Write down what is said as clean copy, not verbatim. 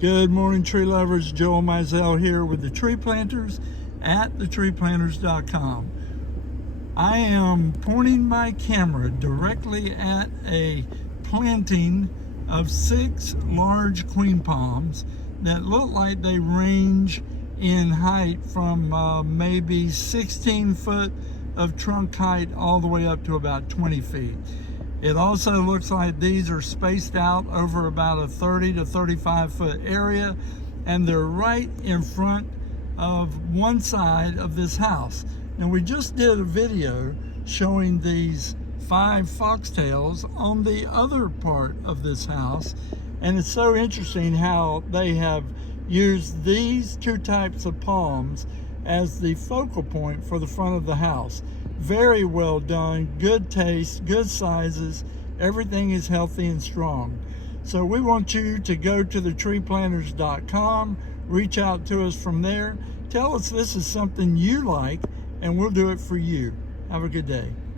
Good morning, tree lovers. Joel Mizell here with the Tree Planters at thetreeplanters.com. I am pointing my camera directly at a planting of 6 large queen palms that look like they range in height from maybe 16 foot of trunk height all the way up to about 20 feet. It also looks like these are spaced out over about a 30 to 35 foot area, and they're right in front of one side of this house. Now, we just did a video showing these 5 foxtails on the other part of this house, and it's so interesting how they have used these 2 types of palms as the focal point for the front of the house. Very well done, good taste, good sizes, everything is healthy and strong. So we want you to go to thetreeplanters.com, reach out to us from there, tell us this is something you like, and we'll do it for you. Have a good day.